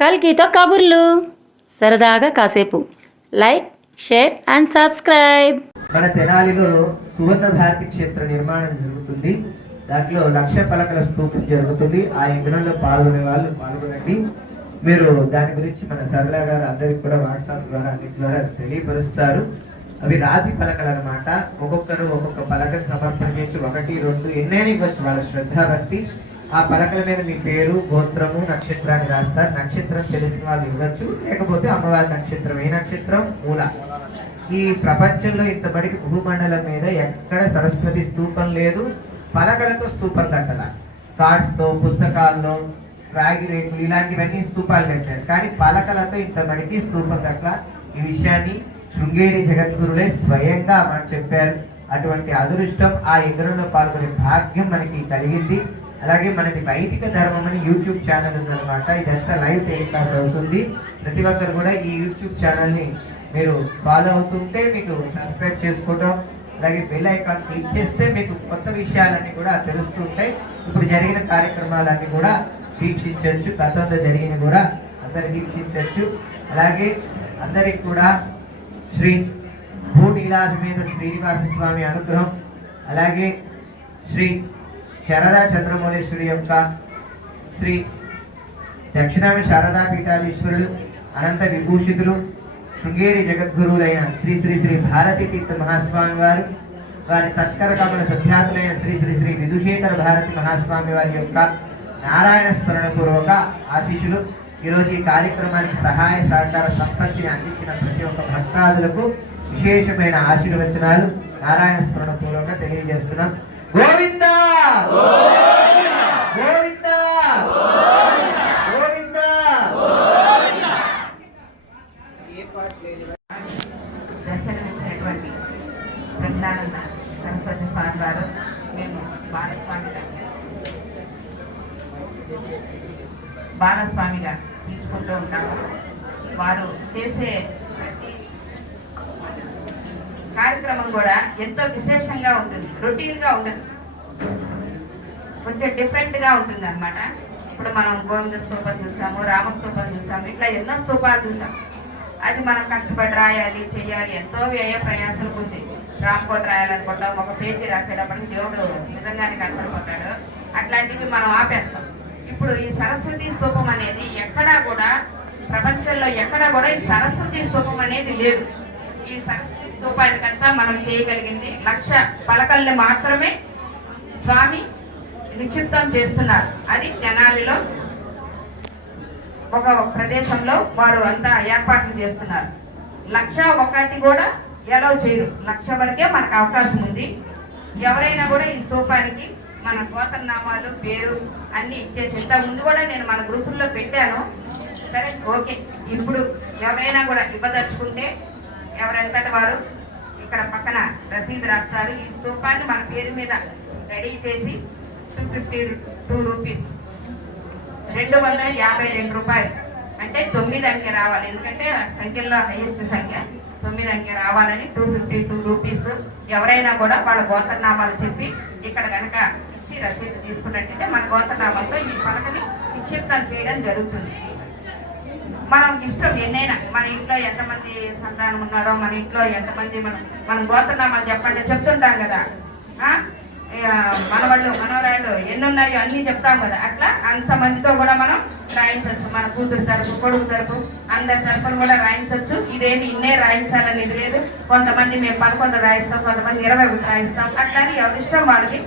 కల్కితో కబుర్లు. సరదాగా కాసేపు. Like share and subscribe. మన తెనాలిలో సువర్ణ భారతి క్షేత్ర నిర్మాణం జరుగుతుంది. దాంట్లో లక్ష పలకల స్తూపం జరుగుతుంది. ఆ యజ్ఞంలో పాల్గొనే వాళ్ళు పాల్గొనండి. మీరు దాని గురించి మన సరళ గారు అందరికి కూడా వాట్సాప్ ద్వారా అన్నిటి ద్వారా తెలియపరుస్తారు. అవి రాతి పలకలు అనమాట ఒక్కొక్కరు ఒక్కొక్క పలకను సమర్పణ చేసి ఒకటి రెండు ఎన్నైనా ఇవ్వచ్చు. వాళ్ళ శ్రద్ధాభక్తి. ఆ పలకల మీద మీ పేరు గోత్రము నక్షత్రాన్ని రాస్తారు. నక్షత్రం తెలిసిన వాళ్ళు ఇవ్వచ్చు. లేకపోతే అమ్మవారి నక్షత్రం ఏ నక్షత్రం మూల. ఈ ప్రపంచంలో ఇంతబడికి భూమండలం మీద ఎక్కడ సరస్వతి స్తూపం లేదు. పలకలతో స్తూపం కట్టల. కార్డ్స్తో పుస్తకాల్లో రాగి రేట్లు ఇలాంటివన్నీ స్తూపాలు కట్టారు. కానీ పలకలతో ఇంతబడికి స్తూపం కట్ల ఈ విషయాన్ని శృంగేరి జగద్గురులే స్వయంగా మనకు చెప్పారు. అటువంటి అదృష్టం ఆ యజ్ఞంలో పాల్గొనే భాగ్యం మనకి కలిగింది. అలాగే మనది వైదిక ధర్మం అని యూట్యూబ్ ఛానల్ ఉందన్నమాట. ఇదంతా లైవ్ టెలికాస్ట్ అవుతుంది. ప్రతి ఒక్కరు కూడా ఈ యూట్యూబ్ ఛానల్ని మీరు ఫాలో అవుతుంటే మీకు సబ్స్క్రైబ్ చేసుకోవటం అలాగే బెల్ ఐకాన్ క్లిక్ చేస్తే మీకు కొత్త విషయాలన్నీ కూడా తెలుస్తుంటాయి ఇప్పుడు జరిగిన కార్యక్రమాలన్నీ కూడా వీక్షించవచ్చు. గతంలో జరిగిన కూడా అందరు వీక్షించవచ్చు. అలాగే అందరికి కూడా శ్రీ భూ మీద శ్రీనివాస స్వామి అనుగ్రహం. అలాగే శ్రీ శారదా చంద్రమౌళేశ్వరి యొక్క శ్రీ దక్షిణామి శారదా పీఠాధీశ్వరులు అనంత విభూషితులు శృంగేరి జగద్గురువులైన శ్రీ శ్రీ శ్రీ భారతీ తీర్థ మహాస్వామి వారు వారి తత్కర కమల సభ్యాతులైన శ్రీ శ్రీ శ్రీ విధుశేఖర భారతి మహాస్వామి వారి యొక్క నారాయణ స్మరణ పూర్వక ఆశీస్సులు. ఈరోజు ఈ కార్యక్రమానికి సహాయ సహకార సంపత్తిని అందించిన ప్రతి ఒక్క భక్తాదులకు విశేషమైన ఆశీర్వచనాలు. నారాయణ స్మరణ పూర్వక తెలియజేస్తున్నాం. గోవింద! గోవింద! గోవింద! దర్శనమిచ్చినటువంటి ప్రజ్ఞానంద సరస్వతి స్వామి వారు మేము బాలస్వామిగా బాలస్వామిగా తీసుకుంటూ ఉంటాము. వారు చేసే కార్యక్రమం కూడా ఎంతో విశేషంగా ఉంటుంది. రొటీన్గా ఉండదు కొంచెం డిఫరెంట్గా ఉంటుంది అనమాట ఇప్పుడు మనం గోవింద స్థూపం చూసాము రామస్తూపం చూసాము ఇట్లా ఎన్నో స్తూపాలు చూసాం. అది మనం కష్టపడి రాయాలి చేయాలి ఎంతో వ్యయ ప్రయాసం ఉంది. రామకోట రాయాలనుకుంటాం ఒక పేజీ రాసేటప్పటికి దేవుడు నిజంగానే కనపడిపోతాడు. అట్లాంటివి మనం ఆపేస్తాం. ఇప్పుడు ఈ సరస్వతి స్తూపం అనేది ఎక్కడా కూడా ప్రపంచంలో ఎక్కడా కూడా ఈ సరస్వతి స్తూపం అనేది లేదు. ఈ సరస్వతి స్తూపానికంతా మనం చేయగలిగింది. లక్ష పలకల్ని మాత్రమే స్వామి నిక్షిప్తం చేస్తున్నారు. అది తెనాలిలో ఒక ప్రదేశంలో వారు అంతా ఏర్పాట్లు చేస్తున్నారు. లక్ష ఒకటి కూడా ఎలా చేయరు. లక్ష వరకే మనకు అవకాశం ఉంది. ఎవరైనా కూడా ఈ స్తూపానికి మన గోత్రనామాలు పేరు అన్ని ఇచ్చేసి ఇంతకు ముందు కూడా నేను మన గ్రూపుల్లో పెట్టాను. సరే ఓకే. ఇప్పుడు ఎవరైనా కూడా ఇవ్వదలుచుకుంటే ఎవరెంతటి వారు ఇక్కడ పక్కన రసీదు రాస్తారు. ఈ స్తూపాన్ని మన పేరు మీద రెడీ చేసి టూ ఫిఫ్టీ టూ రూపీస్. రెండు వందల యాభై రెండు రూపాయలు. అంటే తొమ్మిది అంకె రావాలి. ఎందుకంటే సంఖ్యలో హైయెస్ట్ సంఖ్య తొమ్మిది అంకె రావాలని టూ ఫిఫ్టీ టూ రూపీస్. ఎవరైనా కూడా వాళ్ళ గోత్రనామాలు చెప్పి ఇక్కడ కనుక ఇచ్చి రసీదు తీసుకున్నట్టయితే మన గోత్రనామాలతో ఈ పలకని నిక్షిప్తం చేయడం జరుగుతుంది. మనం ఇష్టం ఎన్నైనా మన ఇంట్లో ఎంతమంది సంతానం ఉన్నారో మన ఇంట్లో ఎంతమంది మనం మనం గోత్రనామాలు చెప్పండి చెప్తుంటాం కదా. ఇక మనవాళ్ళు మనవరాళ్ళు ఎన్ని ఉన్నాయో చెప్తాం కదా. అట్లా అంతమందితో కూడా మనం రాయించవచ్చు. మన కూతురు తరపు కొడుకు తరపు అందరి తరపున కూడా రాయించవచ్చు. ఇదేమి ఇన్నే రాయించాలని ఇది లేదు. కొంతమంది మేము పదకొండు రాయిస్తాం కొంతమంది ఇరవై ఒకటి రాయిస్తాం. అట్లాని ఎవరి ఇష్టం వాళ్ళకి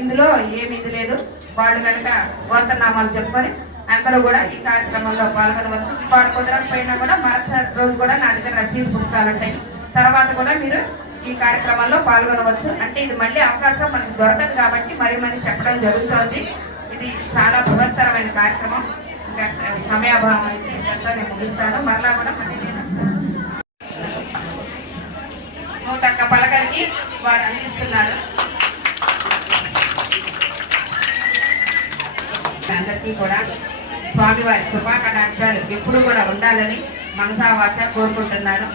ఇందులో ఏమి ఇది లేదు. వాళ్ళు కనుక గోత్రనామాలు చెప్పుకొని అందరూ కూడా ఈ కార్యక్రమంలో పాల్గొనవచ్చు. వాళ్ళు కుదరకపోయినా కూడా మరుసటి రోజు కూడా నా దగ్గర రసీదు పుస్తకాలు ఉంటాయి. తర్వాత కూడా మీరు ఈ కార్యక్రమంలో పాల్గొనవచ్చు. అంటే ఇది మళ్ళీ అవకాశం మనకు దొరకదు కాబట్టి మరి మరి చెప్పడం జరుగుతోంది. ఇది చాలా బృహత్తరమైన కార్యక్రమం. ఇంకా సమయాభావం అయితే ఇంతటితో నేను ముగిస్తాను. మరలా కూడా మళ్ళీ నేను నూట ఒక్క పలకలకి వారు అందిస్తున్నారు. అందరికీ కూడా స్వామివారి కృపా కటాక్షాలు ఎప్పుడూ కూడా ఉండాలని మనసా వాచ కోరుకుంటున్నాను.